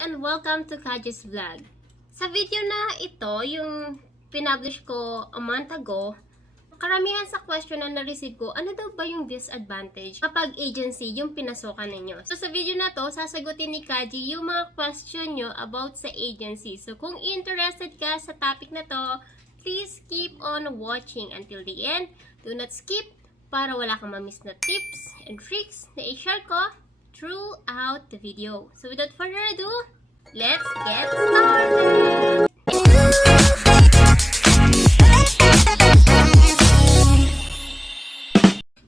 and welcome to Kajea's Vlog. Sa video na ito, yung pinublish ko a month ago, karamihan sa question na na-receive ko, ano daw ba yung disadvantage kapag agency yung pinasukan ninyo? So sa video na to, sasagutin ni Kajea yung mga question nyo about sa agency. So kung interested ka sa topic na to, please keep on watching until the end. Do not skip para wala kang ma-miss na tips and tricks na i-share ko throughout the video. So without further ado, let's get started!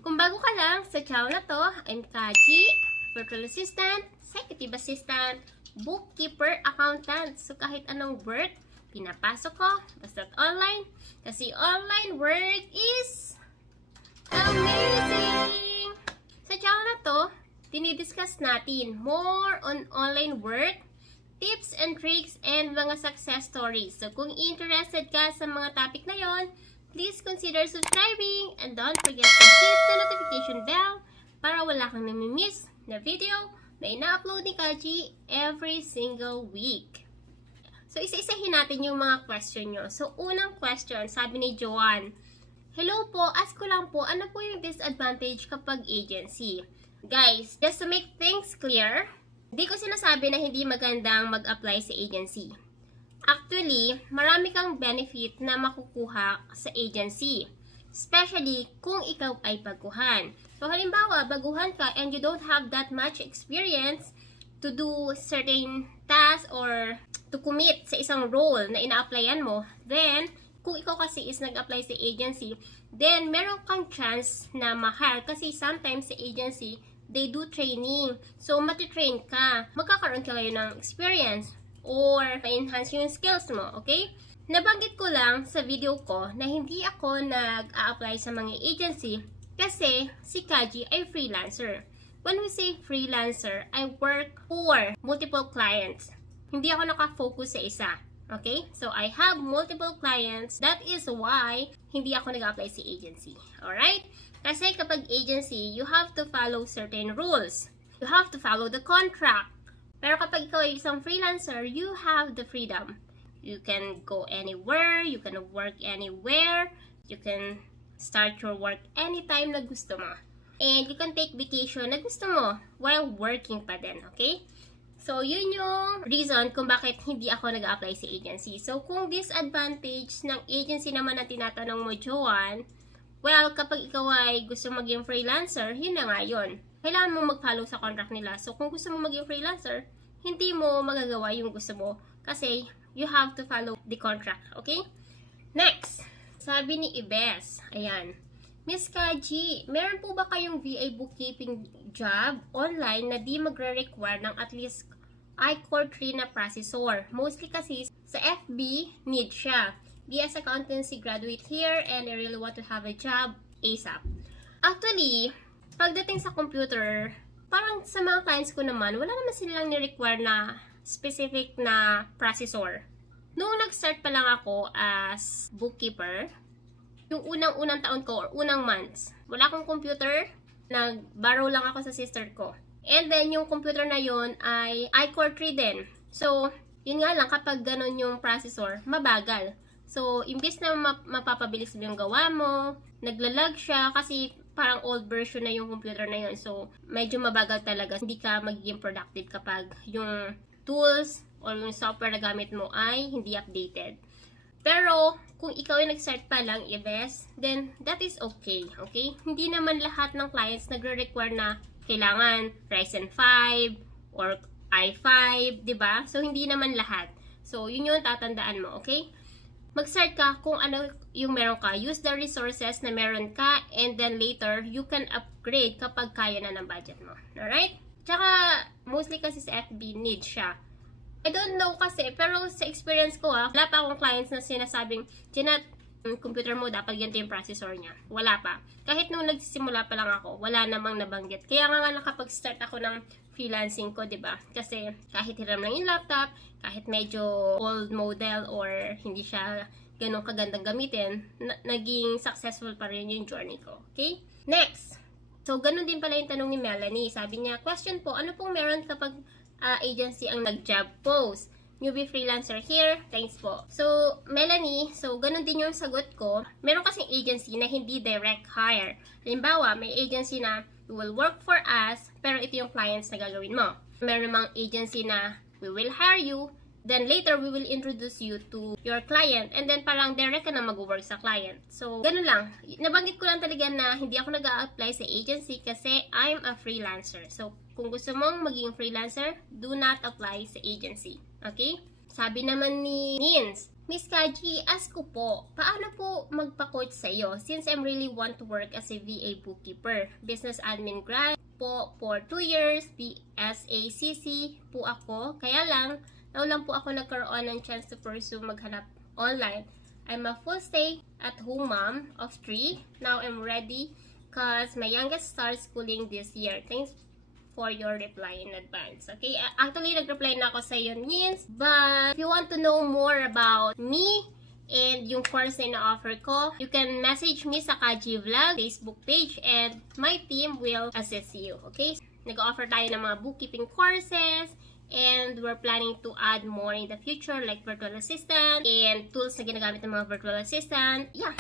Kung bago ka lang sa channel na to, I'm Kajea, virtual assistant, executive assistant, bookkeeper, accountant. So kahit anong work, pinapasok ko, basta't online. Kasi online work is amazing! Sa channel na to, dinidiscuss natin more on online work, tips and tricks, and mga success stories. So kung interested ka sa mga topic na yon, please consider subscribing and don't forget to hit the notification bell para wala kang namimiss na video na ina-upload ni Kajea every single week. So isa-isahin natin yung mga question nyo. So unang question, sabi ni Joanne, hello po, ask ko lang po, ano po yung disadvantage kapag agency? Guys, just to make things clear, hindi ko sinasabi na hindi magandang mag-apply sa agency. Actually, marami kang benefit na makukuha sa agency. Especially kung ikaw ay baguhan. So halimbawa, baguhan ka and you don't have that much experience to do certain tasks or to commit sa isang role na ina-applyan mo, then, kung ikaw kasi is nag-apply sa agency, then meron kang chance na ma-hire kasi sometimes sa agency, they do training. So, matitrain ka. Magkakaroon ka ngayon ng experience or ma-enhance yung skills mo, okay? Nabanggit ko lang sa video ko na hindi ako nag-a-apply sa mga agency kasi si Kajea ay freelancer. When we say freelancer, I work for multiple clients. Hindi ako nakafocus sa isa. Okay? So, I have multiple clients. That is why hindi ako nag-apply sa agency. Alright? Kasi kapag agency, you have to follow certain rules. You have to follow the contract. Pero kapag ikaw ay isang freelancer, you have the freedom. You can go anywhere, you can work anywhere, you can start your work anytime na gusto mo. And you can take vacation na gusto mo while working pa din, okay? So, yun yung reason kung bakit hindi ako nag-apply sa agency. So, kung disadvantage ng agency naman na tinatanong mo, Joanne, well, kapag ikaw ay gusto maging freelancer, yun na nga yun. Kailangan mo mag-follow sa contract nila. So, kung gusto mo maging freelancer, hindi mo magagawa yung gusto mo. Kasi, you have to follow the contract. Okay? Next, sabi ni Ibes, ayan, Miss Kajea, meron po ba kayong VA bookkeeping job online na di magre-require ng at least I-Core 3 na processor? Mostly kasi sa FB, need siya. BS Accountancy graduate here and I really want to have a job ASAP. Actually, pagdating sa computer, parang sa mga clients ko naman, wala naman silang ni-require na specific na processor. Noong nag-start pa lang ako as bookkeeper, yung unang-unang taon ko or unang months, wala akong computer, nag-borrow lang ako sa sister ko. And then, yung computer na yun ay I-Core 3 din. So, yun nga lang, kapag ganun yung processor, mabagal. So, imbis na mapapabilis mo yung gawa mo, naglalag siya kasi parang old version na yung computer na yun. So, medyo mabagal talaga. Hindi ka magiging productive kapag yung tools or yung software na gamit mo ay hindi updated. Pero, kung ikaw ay nag-start pa lang, Ibes, then that is okay. Okay? Hindi naman lahat ng clients nagre-require na kailangan Ryzen 5 or i5, diba? So, hindi naman lahat. So, yun yung tatandaan mo, okay? Mag-start ka kung ano yung meron ka. Use the resources na meron ka and then later, you can upgrade kapag kaya na ng budget mo. Alright? Tsaka, mostly kasi sa FB, need siya. I don't know kasi, pero sa experience ko wala pa akong clients na sinasabing, Jeanette, computer mo dapat ganito yung processor niya. Wala pa. Kahit nung nagsisimula pa lang ako, wala namang nabanggit. Kaya nga nakapag-start ako ng freelancing ko, diba? Kasi kahit hiram lang yung laptop, kahit medyo old model or hindi siya ganun kagandang gamitin, naging successful pa rin yung journey ko. Okay? Next! So, ganun din pala yung tanong ni Melanie. Sabi niya, question po, ano pong meron kapag agency ang nag-job post. Newbie freelancer here, thanks po. So, Melanie, so ganun din yung sagot ko. Meron kasing agency na hindi direct hire. Halimbawa, may agency na you will work for us, pero ito yung clients na gagawin mo. Meron namang agency na we will hire you, then later we will introduce you to your client, and then parang direct ka na mag-work sa client. So, ganun lang. Nabanggit ko lang talaga na hindi ako nag-a-apply sa agency kasi I'm a freelancer. So, kung gusto mong maging freelancer, do not apply sa agency. Okay? Sabi naman ni Nins, Miss Kaji, ask ko po, paano po magpa-coach sa iyo since I really want to work as a VA bookkeeper? Business admin grad po for 2 years, BSACC po ako. Kaya lang, naulang po ako nagkaroon ng chance to pursue maghanap online. I'm a full stay at home mom of 3. Now I'm ready cause my youngest starts schooling this year. Thanks for your reply in advance. Okay, actually nag-reply na ako sa iyo, Nins, but if you want to know more about me and yung course na ina-offer ko, you can message me sa Kajea Vlog Facebook page and my team will assist you. Okay, nag-offer tayo ng mga bookkeeping courses and we're planning to add more in the future like virtual assistant and tools na ginagamit ng mga virtual assistant. Yeah.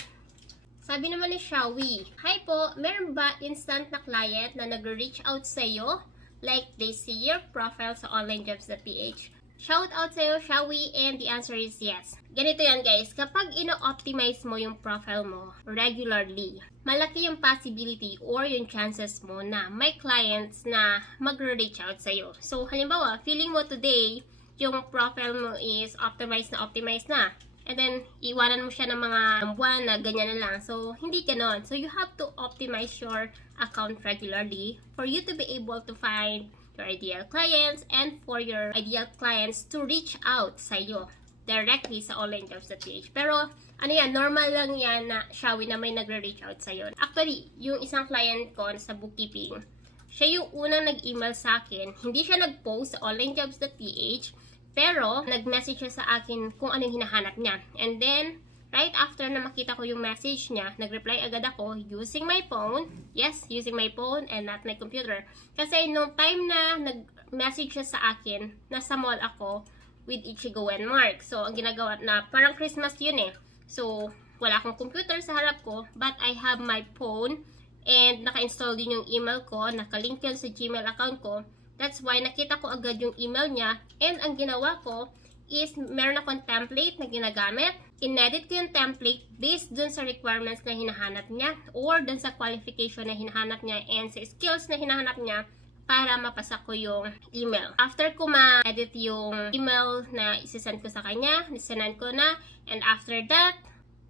Sabi naman ni Shawi, hi po, meron ba instant na client na nag-reach out sa iyo? Like they see your profile sa onlinejobs.ph. Shout out sa iyo, Shawi, and the answer is yes. Ganito yan guys, kapag ino-optimize mo yung profile mo regularly, malaki yung possibility or yung chances mo na may clients na mag-reach out sa iyo. So halimbawa, feeling mo today, yung profile mo is optimized na. And then, iwanan mo siya ng mga buwan na ganyan na lang. So, hindi ganon. So, you have to optimize your account regularly for you to be able to find your ideal clients and for your ideal clients to reach out sa iyo directly sa onlinejobs.ph. Pero, ano yan, normal lang yan na Shawi na may nagre-reach out sa iyo. Actually, yung isang client ko sa bookkeeping, siya yung unang nag-email sa akin. Hindi siya nag-post sa onlinejobs.ph, pero, nag-message siya sa akin kung ano yung hinahanap niya. And then, right after na makita ko yung message niya, nag-reply agad ako using my phone. Yes, using my phone and not my computer. Kasi nung time na nag-message siya sa akin, nasa mall ako with Ichigo and Mark. So, ang ginagawa na, parang Christmas yun eh. So, wala akong computer sa harap ko, but I have my phone and naka-install din yung email ko, naka-link yun sa Gmail account ko. That's why nakita ko agad yung email niya, and ang ginawa ko is meron akong template na ginagamit. In-edit ko yung template based dun sa requirements na hinahanap niya or dun sa qualification na hinahanap niya and sa skills na hinahanap niya para mapasa ko yung email. After ko ma-edit yung email na isisend ko sa kanya, nisenend ko na, and after that,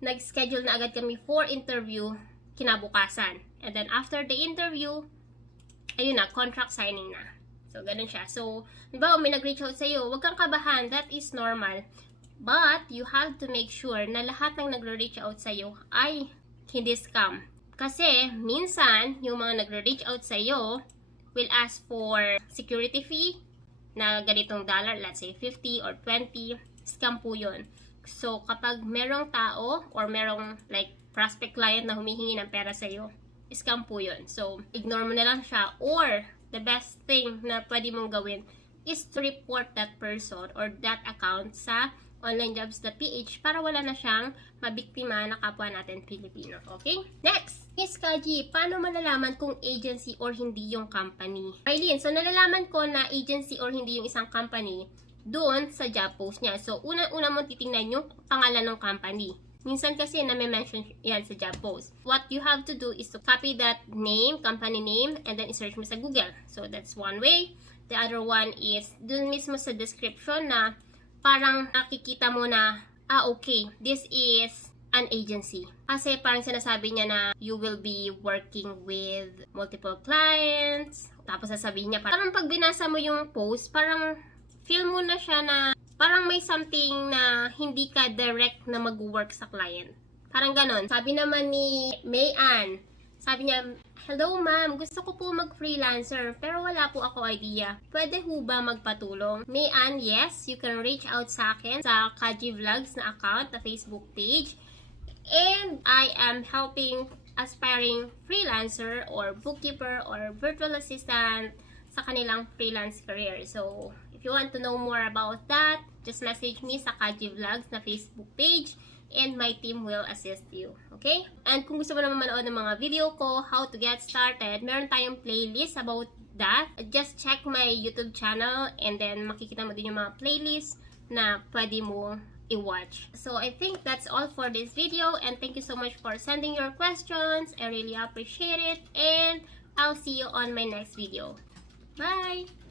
nag-schedule na agad kami for interview kinabukasan. And then after the interview, ayun na, contract signing na. So, ganun siya. So, diba, may nag-reach out sa'yo, huwag kang kabahan, that is normal. But, you have to make sure na lahat ng nagre-reach out sa'yo ay hindi scam. Kasi, minsan, yung mga nagre-reach out sa'yo will ask for security fee na ganitong dollar, let's say 50 or 20, scam po yun. So, kapag merong tao or merong like prospect client na humihingi ng pera sa'yo, scam po yun. So, ignore mo na lang siya, or the best thing na pwede mong gawin is to report that person or that account sa onlinejobs.ph para wala na siyang mabiktima na kapwa natin Pilipino. Okay? Next! Miss Kaji, paano malalaman kung agency or hindi yung company? Aileen, so nalalaman ko na agency or hindi yung isang company doon sa job post niya. So, una mo titingnan yung pangalan ng company. Minsan kasi na-mention yan sa job post. What you have to do is to copy that name, company name, and then i-search mo sa Google. So, that's one way. The other one is, dun mismo sa description na parang nakikita mo na, okay, this is an agency. Kasi parang sinasabi niya na you will be working with multiple clients. Tapos sasabihin niya, parang pag binasa mo yung post, parang feel mo na siya na parang may something na hindi ka direct na mag-work sa client. Parang ganon. Sabi naman ni Mayan, sabi niya, hello ma'am, gusto ko po mag-freelancer pero wala po ako idea. Pwede ho ba magpatulong? Mayan, yes, you can reach out sa akin sa Kajea Vlogs na account, na Facebook page. And I am helping aspiring freelancer or bookkeeper or virtual assistant sa kanilang freelance career. So, If you want to know more about that, just message me sa Kajea Vlogs na Facebook page and my team will assist you. Okay? And kung gusto mo naman manood ng mga video ko, how to get started, meron tayong playlist about that. Just check my YouTube channel and then makikita mo din yung mga playlist na pwede mo i-watch. So I think that's all for this video, and thank you so much for sending your questions. I really appreciate it, and I'll see you on my next video. Bye!